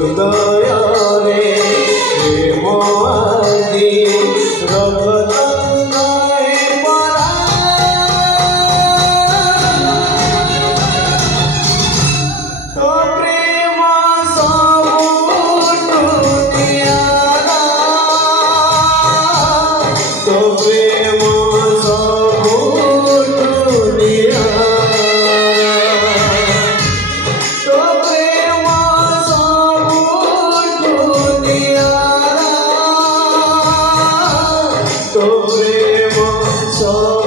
হৃদয়রে প্রেম আজি রগতঙ্গয়ে পরা তো প্রেম সবুঠু নিয়ারা তো প্রেম সবুঠু নিয়ারা তো প্রেম সবুঠু নিয়ারা তো প্রেম সবুঠু